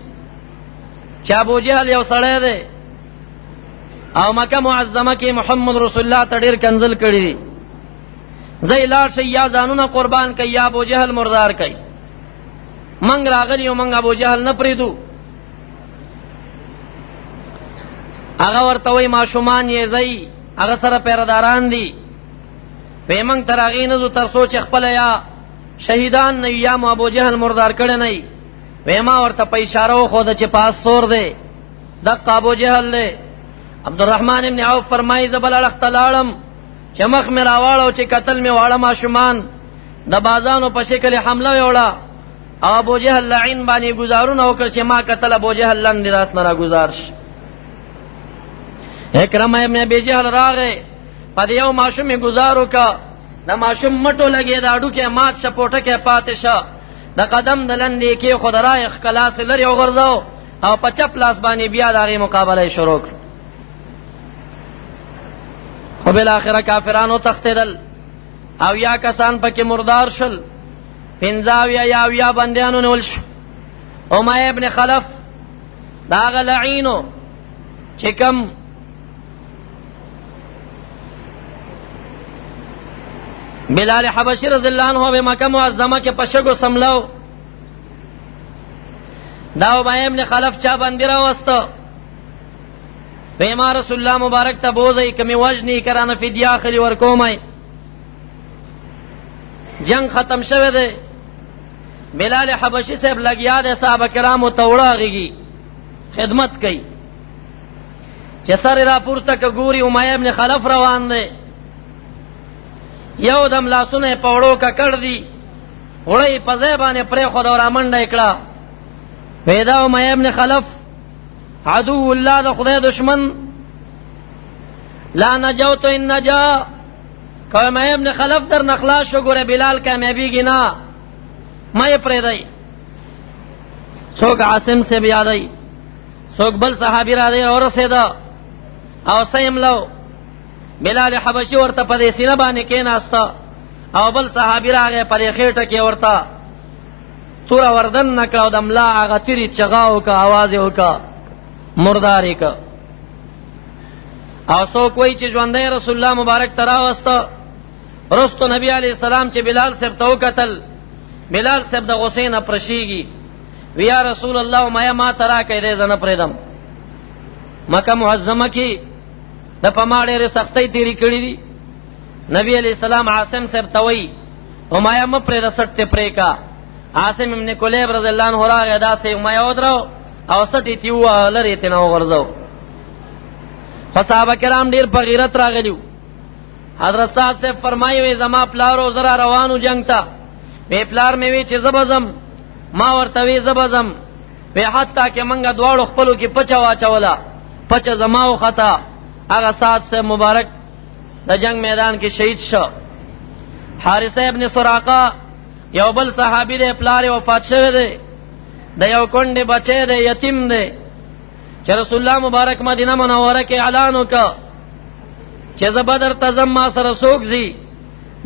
چې ابو جهل یو سړی دی او مکه معظمه کې محمد رسول الله ته ډېر کنزل کړي دي. زه لاړ شئ، یا ځانونه قربان کوي یا ابو جهل مردار کوي. منګ راغلی او منګ ابو جهل نه پریدو. هغه ورته وای ماشومان یې ځي هغه سره پیرداران دي په موږ تر هغې نه ځو تر څو چې خپله یا شهیدان نه یا مو ابو جهل مردار کړی نه وی ما ورته په اشاره وښوده چې پاس سور دی دقه ابو جهل دی. عبدالرحمن ابن عوف فرمایي زه بل اړخ ته لاړم چې مخ مې راواړو چې قتل مې واړه ماشومان د بازانو په شکل حمله ویوړه او ابو جهل لعین باندې گزارونه وکړ چې ما قتل ابو جهل لاندې راس نه راګزار شي. اکرمه ابن ابي جهل راغی په دې یو ماشوم یې گزار وکړه د ماشوم مټو لګېد هډوکی مات شه پوټکی پاتې شه د قدم د لندې کې خو د رایخ کلاس لرې وغورځو او په چپ لاس باندې بیا د هغې مقابله یې شروع کړه. خو بالاخره کافرانو تښتېدل او یا کسان پکې مردار شل 15 یا 20 بندیانو نیول شو. امیہ ابن خلف د هغه لعینو چې کم بلال حبشی رضی اللہ عنہ به مکه معظمه کې پشګو سملو دا امیہ ابن خلف چا باندې راوسته پیما رسول الله مبارک ته بوزي کمی وجنی کرانه فدیه اخلي ورکومای جنگ ختم شوه دی بلال حبشی صاحب لګیا د صحابه کرامو توړاږي خدمت کوي چې سره راپورته ک ګوري امیہ ابن خلف روان دی یو دم لاسونه پوړو کا کړ دی وړي په ځای باندې پرې خو دا رامنډه کړه پیدا امیہ ابن خلف عدو الله د خدای دشمن لا نجوت ان نجا کوم ابن خلف در نخلاص شو ګوره بلال کامیابیږي نه مې پرې دی څوک عاصم سے بیا دی څوک بل صحابي را دی اور رسیدا او سیم لو بلال حبشي ورته په دې سینه باندې کېناسته او بل صحابي راغی په دې خېټه کې ورته تور وردن نکړو د ملا هغه تیری چغاو کا आवाज وکا مرداري کا او څوک وایي چې ژوندۍ رسول الله مبارک تراوسته رستو نبی علیہ السلام چې بلال صاحب ته وکتل بلال صاحب د غصې نه پرشيږي ویا رسول الله ما ترا کې دې زنه پرېدم مکه معظمه کې د پماړې سختۍ تیری کړې دي نبی علیہ السلام عاصم صاحب ته وایي همایا م پرې رسټ پرې کا عاصم ابن کلیب رضی الله عنه راغی دا سه همایا ودرو او سټی تیو لري ته نو ورځو صحابه کرام ډیر په غیرت راغلیو حضرت صاحب سے فرمایي وي زما پلارو زرا روانو جنگ ته په پلار مې وی چې زبزم ما ورته وی زبزم په حتی کې منګه دواړو خپلو کې پچا واچولا پچا زماو خطا هغه سات سے مبارک د جنگ میدان کې شهید شو. حارثه ابن سراقه یو بل صحابي دی پلار وفات شوی دی د یو کونډه بچی دی یتیم دی چې رسول الله مبارک مدینه منوره کې اعلان وکړ چې زه بدر ته ځم ما سره څوک ځي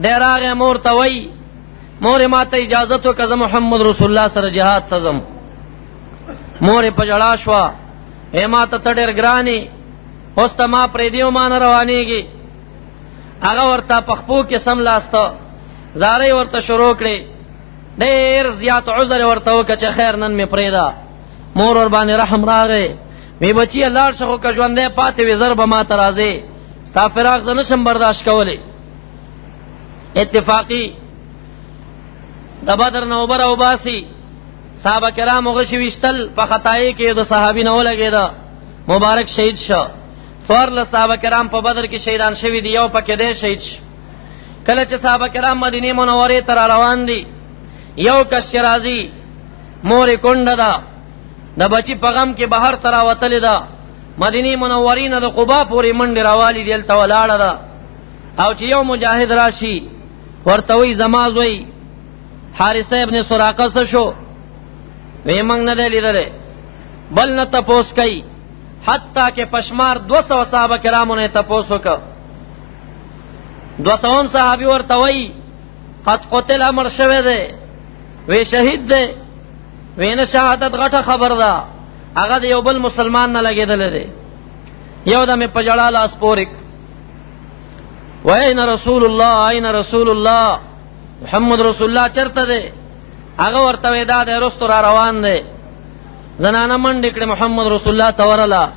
دی راغی مور ته وایي مور ما ته اجازه وکړه زه محمد رسول الله سره جهاد ته ځم مور په ژړا شوه ما ته ډېر ګرانې اوس ته ما پرېږدي ما نه روانېږي هغه ورته په خپو کې سملاسته زارۍ ورته شروع کړې ډېر زیات عذر ورته وکړه چې خیر نن مې پرېږده مور ور باندې رحم راغی وی بچیه لاړ شه خو که ژوندی پاتې وي زر به ما ته راځې ستا فراق زه نشم برداشت کولی اتفاقي د بدر نه اوبه راوباسي صحابه کرامو غشي ویشتل په خطایي کې د صحابي نه ولګېده مبارک شهید شو. څوارلس صحابه کرام په بدر کې شهیدان شوي دي یو پکې دی شهید شو. کله چې صحابه کرام مدینې منورې ته را روان دي یو کس چې راځي مورې کونډه ده د بچی په غم کې بهر ته راوتلې ده مدینې منورې نه د قبا پورې منډې راوالي دي هلته ولاړه ده او چې یو مجاهد راشي ورته وایي زما زوی حارثه ابن سراقه څه شو وی موږ نه دی لیدلی بل نه تپوس کوي حتی کې پشمار 200 صحابه کرامو نه تپوس وکړه 200 صحابي ورته وایي قد قتل امر شوی دی وی شهید دی وینه شهادت غټه خبر ده هغه د یو بل مسلمان نه لګېدلی دی یو دمې په ژړا لاس پورې وین رسول الله این رسول الله محمد رسول الله چرته دی هغه ورته وی دا دی رستو را روان دی زنانه منډې کړې محمد رسول الله ته ورله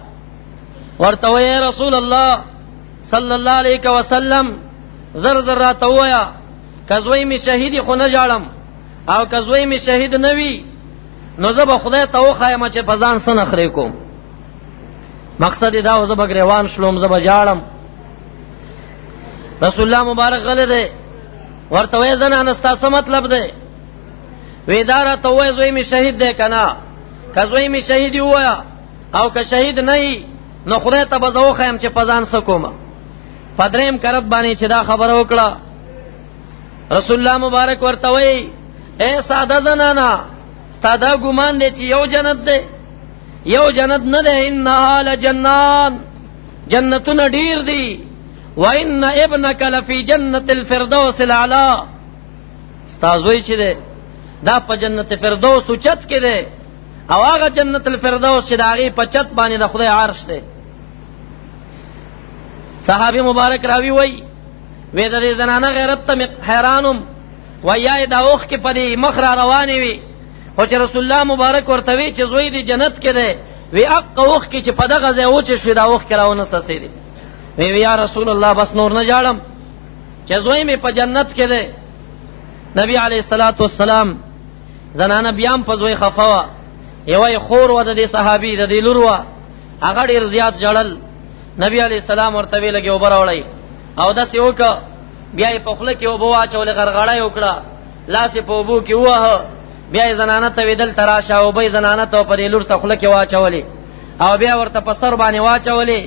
ورته وی رسول الله صلی الله علیه وسلم زر زر راته ویا کزوی می شهیدی خو نه جاړم او کزوی می شهید نه وی نو زه به خدای ته وخایم چې په ځان څه نخرې کوم. مقصد دا و زه به ګریوان شلوم، زه به جاړم. رسول الله مبارک غلی دی. ورته وی زنانه ستا څه مطلب دی؟ وی دا راته وی زوی می شهید دی که نه؟ که زوی می شهیدي ووایه او که شهید نه یي نو خدای ته به زه وښیم چې په ځان څه کومه. په درېیم کرت باندې چې دا خبره وکړه رسول الله مبارک ورته وی اے ساده زنانه ستا دا ګمان دی چې یو جنت دی؟ یو جنت نه دی، انها لجنان، جنتونه ډیر دي. وان ابنک لفی جنت الفردوس الاعلی، ستا زوی چې دی دا په جنت فردوس اوچت کې دی او هغه جنت الفردوس چې د هغې په چت باندې د خدای عرش دی. صحابي مبارک راوي وی د دې زنانه غیرت ته حیرانم، وی یا دا اوښکې په دې مخ را روانې وي خو چې رسول الله مبارک ورته وی چې زوی دې جنت کې دی وی حق اوښکې چې په دغه ځای وچې شوې دا اوښکې راونه څڅېدې. وی یا رسول الله بس نور نه جاړم چې زوی مې په جنت کې دی. نبی علیه الصلاة والسلام زنانه بیا هم په زوی خفه وه. یوه خور وه د دې صحابي د دې لور وه، هغه ډېر زیات ژړل. نبی علیه السلام ورته وی لږې اوبه راوړئ او داسې وکړه، بیا یې په خوله کې اوبه واچولې، غرغړه یې وکړه، لاس یې په اوبو کې ووهه، بیا یې زنانه ته وی دلته راشه، اوبه یې زنانه ته په دې لور ته خوله کې واچولې او بیا ورته په سر باندې واچولې.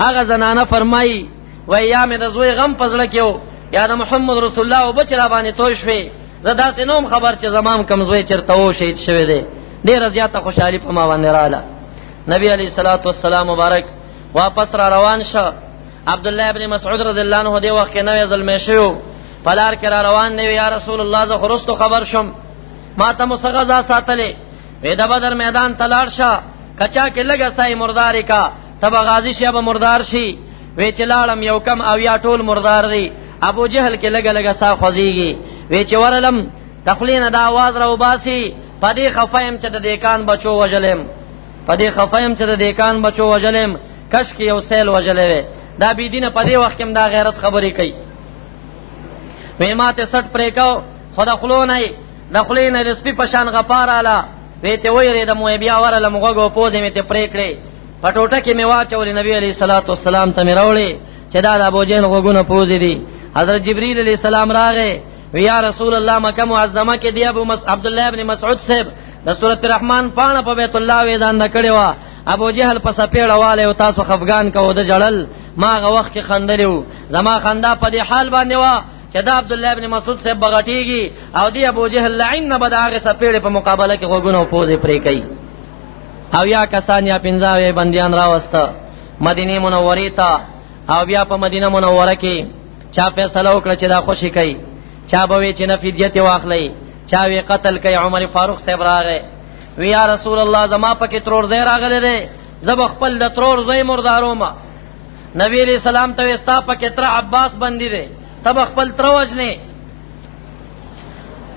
هغه زنانه فرمایي وی یا مې د زوی غم په زړه کې و یا د محمد رسول الله اوبه چې را باندې توی شوې، زه داسې نه وم خبر چې زما هم کوم زوی چېرته و شهید شوی دی. ډېره زیاته خوشحالي په ما باندې راغله. نبی علیه الصلاة والسلام مبارک واپس را روان شه. عبدالله ابن مسعود رضی الله عنه دې وخت کې نوی ظلمی شوی و، په لار کې را روان دی. یا رسول الله زه خو وروستو خبر شم، ما ته مو څه غذا ساتلې؟ وی د بدر میدان ته لاړ شه، کچا کې لږه سای مردارې کا، ته به غازي شي به مردار شي. وی چې لاړم یو کم او یا ټول مردار دی. ابو جهل کې لږه لږه سا خوځېږي. وی چې ورلم د خولې نه د اواز را وباسي، په دې خفه یم چې د دیکان بچو وژلم، په دې خفه یم چې د دیکان بچو وژلم، کشکې یو سیل وژلی وی. دا بېدینه په دې وخت کې هم دا غیرت خبرې کوي. وی ما ته سټ پرې کو خو د خولو نه د خولې نه د سپي په شان غپا راله. وی ته ویرېدم وی بیا ورلم غوږ او پوزې مې ته پرې کړې، په ټوټه کې مې واچولې. نبي علیه الصلاة والسلام ته مې راوړې چې دا د ابوجهل غوږونه پوزې دي. حضرت جبریل علیه السلام راغی وی یا رسول الله مکه معظمه کې دی عبدالله ابن مسعود صاحب د سورۃ الرحمن پاڼه په بیت الله ویدانده کړې وه، ابو جهل په سپېړه والی او تاسو خفګان کوو د جړل. ما هغه وخت کې خندلې وو، زما خندا په دې حال باندې وه چې دا عبدالله ابن مسعود صاحب بغټېږي او دی ابو جهل لعین نه به د هغې سپېړې په مقابله کې غوږونه او پوزې پرې کوي. او یا کسان یا پنځه اویا بندیان راوسته مدینې منورې ته، او بیا په مدینه منوره کې چا فیصله وکړه چې دا خوشي کوي، چا به وی چې نه فدیت واخلئ، چا وی قتل کوي. عمر فاروق صاحب راغی وی یا رسول الله زما پکې ترور ځای راغلی دی، زه به خپل د ترور ځای مردارومه. نبی علیہ السلام ته وی ستا پکې تره عباس بندي دی، ته به خپل تره وژنې.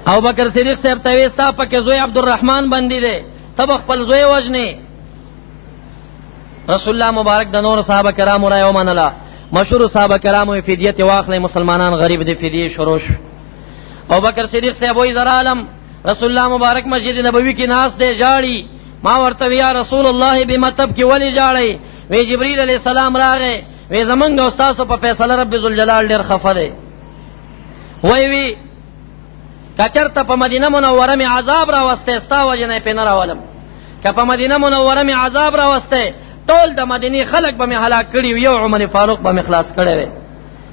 ابوبکر صدیق صاحب ته وی ستا پکې زوی عبدالرحمن بندي دی، ته به خپل زوی وژنې. رسول الله مبارک د نور صحابه کرامو رایه ومنله. مشهور صحابه کرامو فدیت واخلئ، مسلمانان غریب دی، فدیې شروع شو. ابوبکر صدیق صاحب وی زه رالم، رسول الله مبارک مسجد نبوي کې ناست دی ژاړي. ما ورته وی یا رسول الله بما تبکي ولې ژاړئ؟ وی جبریل علیه السلام راغی وی زمونږ او ستاسو په فیصله رب ذوالجلال ډېر خفه دی. وی که چېرته په مدینه منوره مې عذاب راوستی ستا وجې نه یې پې نه راولم، که په مدینه منوره مې عذاب راوستی ټول د مدینې خلک به مې هلاک کړي وي، یو عمر فاروق به مې خلاص کړی وی.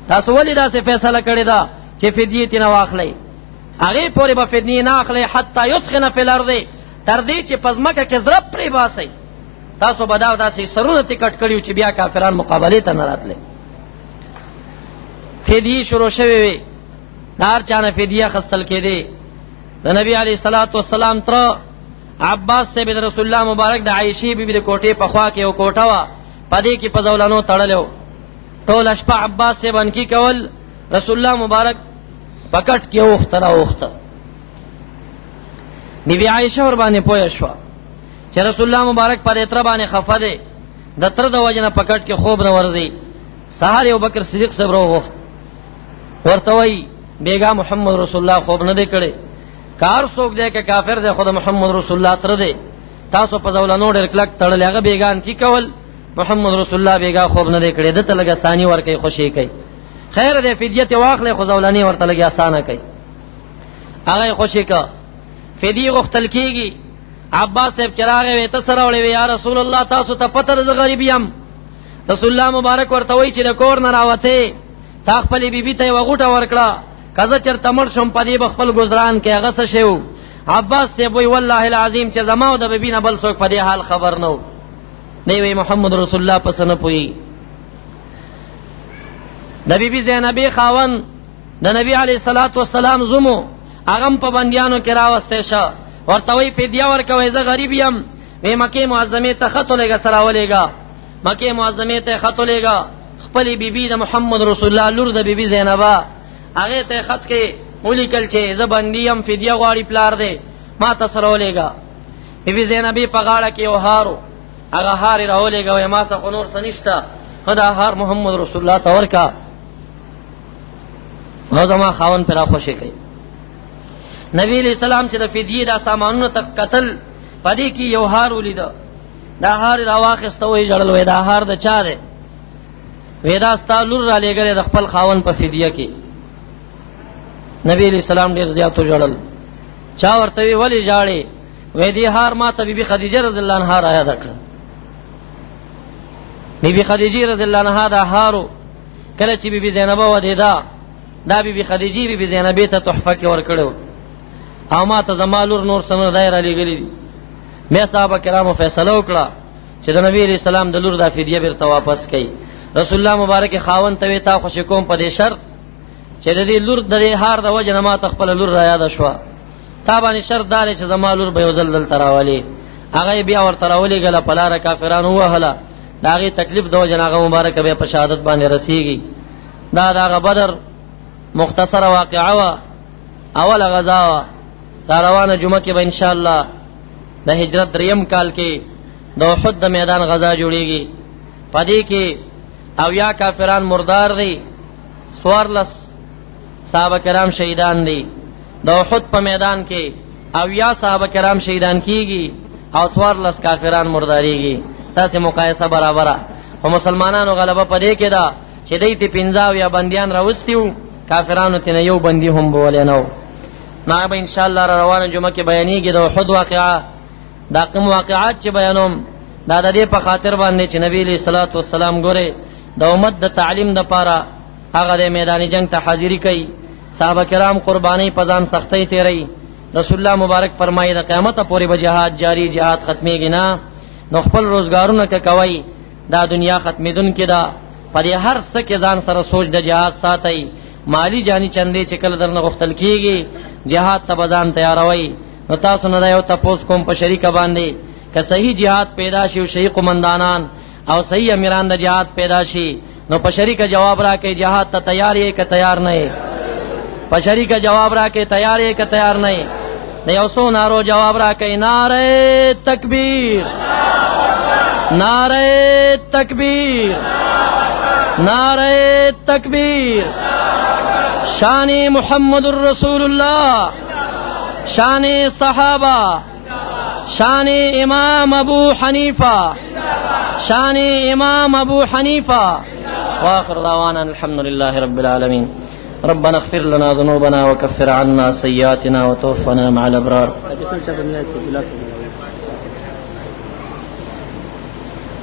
تاسو ولې داسې فیصله کړې ده چې فدیې ترې نه واخلئ؟ هغې پورې به فدیې نه اخلئ حتی یسخن فی الارض، تر دې چې په ځمکه کې ضرب پرې باسئ. تاسو به دا داسې سرونه ترې کټ کړي چې بیا کافران مقابلې ته نه راتلې. فدیې شروع شوې وې، د هر چا نه فدیه اخیستل کېدې. د نبي علیه الصلاة والسلام تره عباس صاحب د رسول الله مبارک د عایشې بیبي د کوټې په خوا کې یو کوټه وه، په دې کې په زولانو تړلی و. ټوله شپه عباس صاحب انکي کول، رسول الله مبارک په کټ کې اوښته راوښته. بیبي عایشه ور باندې پوه شوه چې رسول الله مبارک پر اتره باندې خفه دی. د تر د وجنه پکټ کې خوب نه ورځي. سهار ابو بکر صدیق صبر وغوښت، ورته وی بیگا محمد رسول الله خوب نه دی کړي، کار څوک دی که کافر دی خود محمد رسول الله تر دی، تاسو په ځولانو ډېر کلک تړل هغه بیگان کی کول، محمد رسول الله بیگا خوب نه دی کړي، دته لګه ثاني ورکې خوشي کوي. خیر دې فدیه واخلې خو ځولانی ورته لګي اسانه کوي، هغه خوشي کا فدیه غختل کیږي. عباس صاحب چراغه وې ته سره وړي یا رسول الله تاسو ته پته ز غریب یم. رسول الله مبارک ورته وی چې د کور نه راوته تا خپل بیبي ته وغوټه ورکړه، کزه چرته مړ شم پدې بخپل گزاران کې هغه څه شو. عباس صاحب وی والله العظیم چې زما او د بیبي نه بل څوک په دې حال خبر نو. دی وی محمد رسول الله پس نه پوي. د بیبي زینب خاون د نبی علی صلوات و سلام زمو اغم په بندیانو کې راوسته شه، ورته وی فدیه ورکوي زه غریب یم. وی مکه معظمه ته خط ولېګا سلام ولېګا، مکه معظمه ته خط ولېګا خپل بیبي د محمد رسول الله لور د بیبي زینبا هغه ته خط کې ولیکل چې زه بندیم فدیه غواړي پلار دې ما ته سره ولېګا. بیبي زینبی په غاړه کې یو هارو، هغه هار راولېګا وای ما څخه نور سنشتا، خدا هار محمد رسول الله ته ورکا، نو زما خاون پر خوشي کوي. نبی علیہ السلام چې د فدیه د سامانونو تک قتل پدې کې یو هار ولید، دا هار راواخسته وې جړل وې دا هار د چا دی؟ وېدا ستالور را لګره د خپل خاون په فدیه کې. نبی علیہ السلام ډیر زیاتو جړل، چا ورته وی ولی جاړي؟ وې دې هار ما ته بیبي خدیجه رضی الله عنها را یاد کړ. بیبي خدیجه رضی الله عنها دا هارو کله چې بیبي زینب و دې دا بیبي خدیجه بیبي زینب ته تحفه کې ورکړو، او ما ته زمالور نور سره دایره لګلې دي. مې صحابه کرامو فیصله وکړه چې د نبی علیہ السلام د لور د فدیه بیرته واپس کړي. رسول الله مبارک خاون ته تا خوشی کوم په دې شرط چې د دې لور د هار د وجه نه ما خپل لور را یاد شو، تا باندې شرط دار چې زما لور به یوزل تراولي. هغه بیا ورته راولي غلا پلار کافرانو وهله، داغه تکلیف د وجه هغه مبارک به په شهادت باندې رسیږي. دا دغه بدر مختصره واقعه وا، اول غزا دا روانه جمعه کې به ان شاء الله د هجرت دریم کال کې د احد د میدان غزا جوړیږي. پدې کې اویا کافران مردار دي، سوارلس صحابه کرام شهیدان دي. د احد په میدان کې اویا صحابه کرام شهیدان کیږي او سوارلس کافران مرداریږي. تاسو مقایسه برابره. او مسلمانانو غلبه پدې کې دا چې دوی ته 15 یا بنديان راوستیو، کافرانو ته یو بندي هم بولې نو. نه به ان شاء الله روانه جمعه کې بیانېږي د احد واقعا. دا کوم واقعات چې بیانوم دا د دې په خاطر باندې چې نبی علیہ الصلوۃ والسلام ګوره د امت د تعلیم د پاره هغه د میدان جنگ ته حاضری کوي. صحابه کرام قربانی پزان سختۍ تیری. رسول الله مبارک فرمایي د قیامت پورې به جهاد جاری، جهاد ختميږي نه. نو خپل روزګارونه کې کوي، دا دنیا ختمېدون کې دا پر هر څه کې ځان سره سوچ د جهاد ساتي. مالی جانی چندې چې کله درنه غختل کیږي جهاد ته بزان تیاروي. نو تاسو نه یو تاسو کوم په شریکه باندې که صحیح جهاد پیدا شي او صحیح قومندانان او صحیح امیران د جهاد پیدا شي نو په شریکه جواب راکې جهاد ته تیار یې که تیار نه یې؟ په شریکه جواب راکې تیار یې که تیار نه یې؟ د یو څو نارو جواب راکې نعره تکبیر، نعره تکبیر، نعره تکبیر. شان محمد الرسول الله، شان صحابہ، شان امام ابو حنیفہ، شان امام ابو حنیفہ. واخر دعوانا الحمد لله رب العالمين. ربنا اغفر لنا ذنوبنا وكفر عنا سيئاتنا وتوفنا مع الابرار.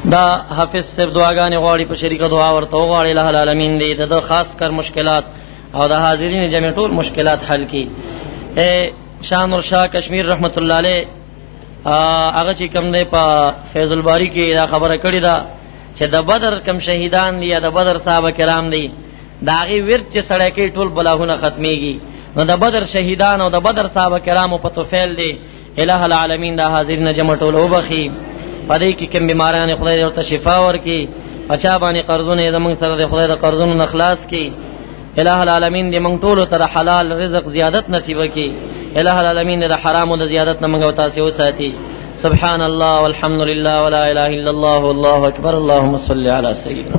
دا حافظ صاحب دعاګانې غواړي په شریکه دعا ورته وغواړي الله العالمین دې د خاص کر مشکلات او د حاضرین جمع ټول مشکلات حل کړي. شاه نور شاه کشمیر رحمت الله علیه هغه چې کوم دی په فیض الباری کې دا خبره کړې ده چې د بدر کم شهیدان دي یا د بدر صحابه کرام دي داغي ورت چې سړی کې ټول بلاغونه ختميږي. نو د بدر شهیدان او د بدر صحابه کرامو په توفیل دي الہ العالمین دا حاضرین جمع ټول وبخي. پدې کې کوم بیماران خدای ورته شفا ورکړي، پچا باندې قرضونه زمونږ سره د خدای د قرضونو نخلاص کړي. الہ العالمین دې موږ ټول ته حلال رزق زیادت نصیب کړي. الہ العالمین دې حرام او زیادت نه موږ تاسو وساتي. سبحان الله والحمد لله ولا اله الا الله والله اکبر اللهم صل علی سیدنا